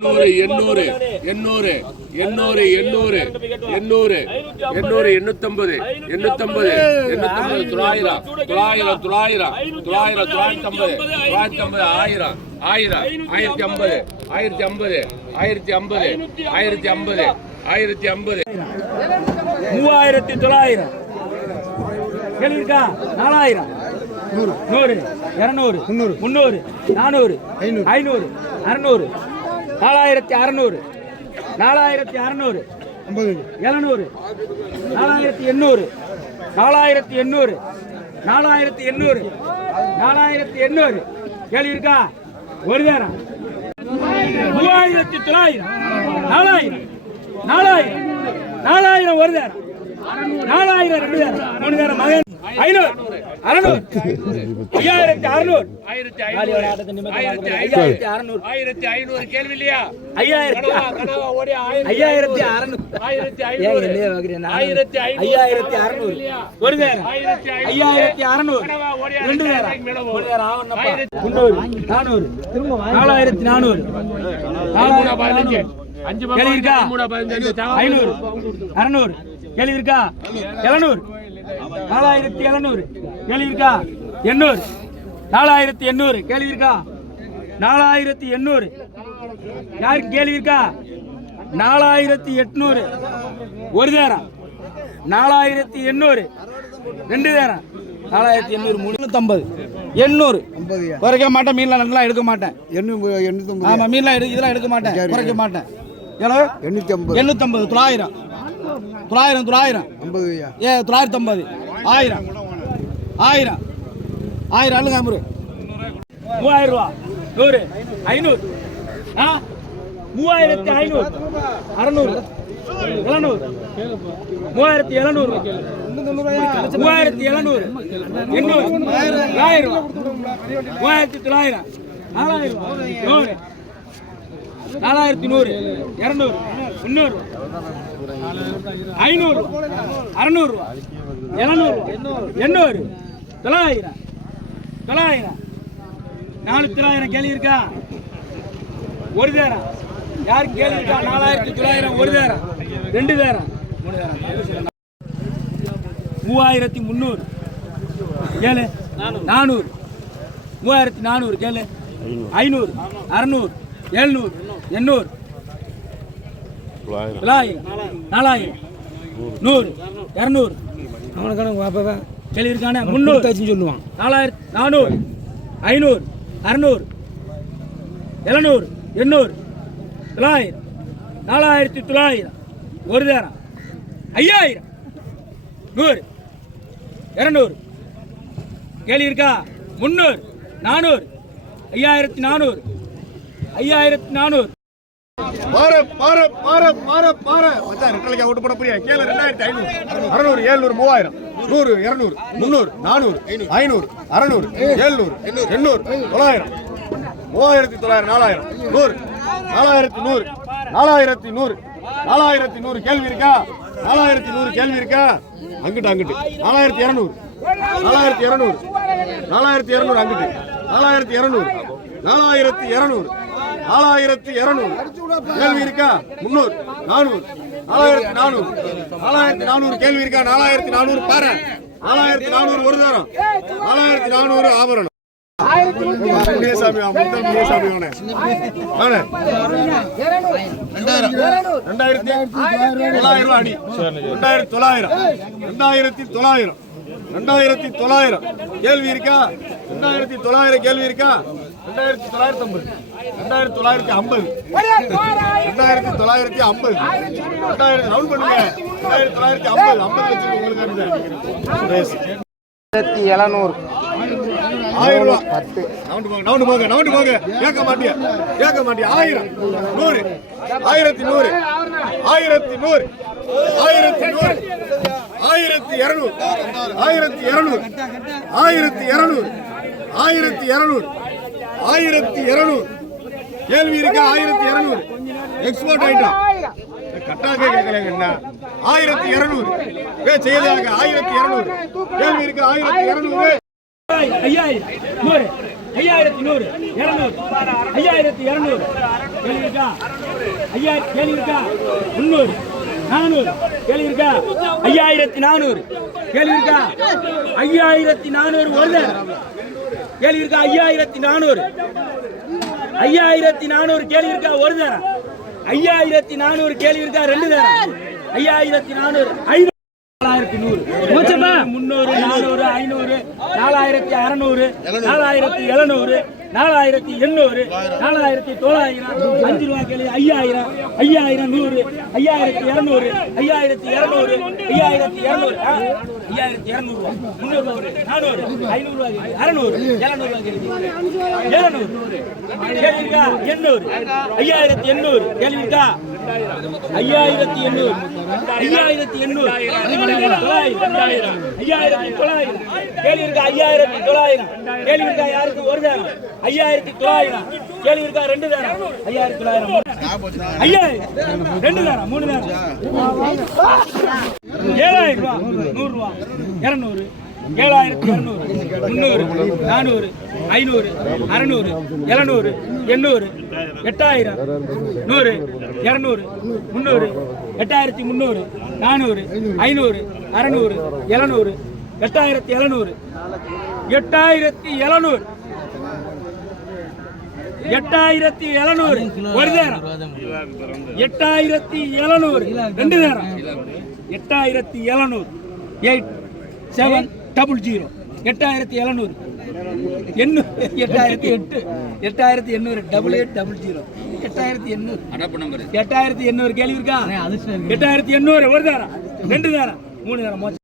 எண்ணூறு எண்ணூறு எண்ணூறு எண்ணூறு எண்ணூறு எண்ணூறு எண்ணூத்தம்பது எண்ணூத்தம்பது எண்ணூத்தம்பது தொள்ளாயிரம் தொள்ளாயிரம் தொள்ளாயிரம் தொள்ளாயிரம் தொள்ளாயிரத்தம்பது தொள்ளாயிரத்தம்பது ஆயிரம் ஆயிரம் ஆயிரத்தி ஐம்பது ஆயிரத்தி ஐம்பது ஆயிரத்தி ஐம்பது ஆயிரத்தி ஐம்பது ஆயிரத்தி ஐம்பது 3900 கேள்விக்கா 4000 100 200 300 400 500 600 4600 4600 700 4800 4800 4800 4800 கேள்வி இருக்கா ஒரு நேரம் 3900 4000 4000 ஒரு நேரம் 4000 ரெண்டு நேரம் மூணு நேரம் மகன் 500 600 5600 1500 கேள்வி இல்லையா 5600 ஒரு நேரம் 5600 ரெண்டு நேரம் ஒரு நேரம் ஆவணப்பா 400 4400 கேள்வி இருக்கா 500 600 கேள்வி இருக்கா 700 4700 கேள்வி இருக்கா 800 4800 கேள்வி இருக்கா 4800 யாருக்கு கேள்வி இருக்கா 4800 ஒரு நேரம் 4800 ரெண்டு நேரம் 4800 350 800 குறைக்க மாட்டேன் மீன்லாம் நல்லா எடுக்க மாட்டேன் 850 ஆமா மீன்லாம் இதெல்லாம் எடுக்க மாட்டேன் குறைக்க மாட்டேன் எவ்வளோ 850 900 900 950 1000 1000 அல்லுங்க 3000 ரூபா 100 500 3500 600 700 3700 3700 800 1000 3900 4000 4100 200 300 500 600 700 800 900 4900 கேள்வி இருக்கா ஒரு தேரம் யாருக்கு கேள்வி இருக்கா 4900 ஒரு தேரம் ரெண்டு தேரம் 3300 கேளு 400 3400 கேளு 500 600 700 800 4000 100 200 அவனுக்கான கேள்வி இருக்கானே 300 சொல்லுவான் 4400 500 600 700 800 900 4900 ஒரு தேரம் 5000 100 200 கேள்வி இருக்கா 300 400 5400 5400 பாரு பாரு பாரு பாரு பாரு மச்சான் ரெட்டலைக்கு ஓட்டு போட புரியா கேளு 2500 600 700 3000 100 200 300 400 500 600 700 800 900 3900 4000 100 4100 4100 கேள்வி இருக்கா 4100 கேள்வி இருக்கா அங்கிட்டு 4200 4200 அங்கிட்டு 4200 கேள்வி இருக்கா 300 400 4400 கேள்வி இருக்கா 4400 பாரு 4400 ஒரு தரம் 4400 ஆபரணம் சாமி அடி 2900 கேள்வி இருக்கா 2900 கேள்வி இருக்கா 2950 2950 ரவுண்ட் பண்ணுங்க 2950 50 உங்களுக்கு 1700 1000 ரூபாய் 10 நவுண்டு போங்க கேட்க மாட்டியா 1000 100 1100 1100 கேள்வி இருக்கா 1200 எக்ஸ்போர்ட் ஐட்டம் கட்டாக கேட்கலங்க என்ன 1200 செய்யலாங்க 1200 கேள்வி இருக்கா 1200 5000 100 5100 நூறு 200 5200 கேள்வி இருக்கா? 5000 கேள்வி இருக்கா? 300 400 கேள்வி இருக்கா? 5400 கேள்வி இருக்கா? 5400 ஒரு தேரம் கேள்வி இருக்கா? 5400 கேள்வி இருக்கா? ஒரு தேரம் 5400 கேள்வி இருக்கா? ரெண்டு தேரம் 5400 5 4100 300 400 500 4600 4700 4800 4900 5 ரூபாய் கேள்வி 5000 5000 100 5200 5200 5200 5200 300 400 500 600 700 கேள்வி இருக்கா? 800 5800 கேள்வி இருக்கா? 5800 கேள்வி இருக்கா? 5900 கேள்வி இருக்கா? யாருக்கு? ஒரு தேரம் 5900 கேள்வி இருக்கா? ரெண்டு தேரம் 5900 ரெண்டு தேரம் மூணு தேரம் 7000 ரூபா 100 ரூபா 200 7200 300 400 500 600 700 800 8000 100 200 300 8300 400 500 600 700 8700 ஒரு தேரம் 8700 ரெண்டு தேரம் 8700 8700 8700 8800 8800 கேள்வி இருக்கா? 8800 ஒரு தேரம் ரெண்டு தேரம் மூணு தேரம்